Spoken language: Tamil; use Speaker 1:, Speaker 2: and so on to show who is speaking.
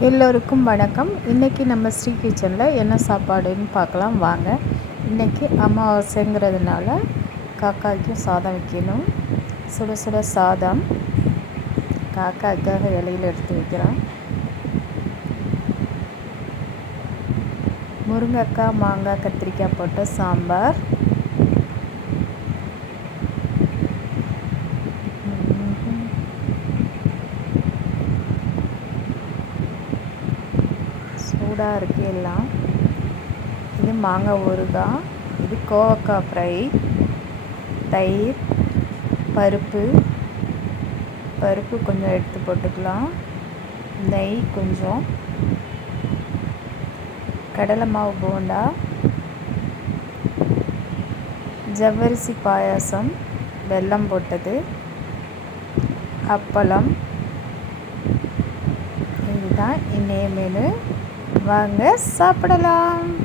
Speaker 1: எல்லோருக்கும் வணக்கம். இன்றைக்கி நம்ம ஸ்ரீ கிச்சனில் என்ன சாப்பாடுன்னு பார்க்கலாம். வாங்க. இன்றைக்கி அமாவாசைங்கிறதுனால காக்காய்க்கும் சாதம் வைக்கணும். சுட சுட சாதம். காக்காய்க்காக இலையில் எடுத்து வைக்கிறோம் முருங்கைக்காய் மாங்காய் கத்திரிக்காய் போட்ட சாம்பார். சூடாக இருக்குது எல்லாம். இது மாங்காய் ஊறுகாய் இது கோவக்காய் ஃப்ரை தயிர் பருப்பு. பருப்பு கொஞ்சம் எடுத்து போட்டுக்கலாம். நெய் கொஞ்சம். கடலை மாவு போண்டா. ஜவ்வரிசி பாயாசம் வெல்லம் போட்டது. அப்பளம். இதுதான் இன்றைய மெனு வாங்க சாப்பிடலாம்.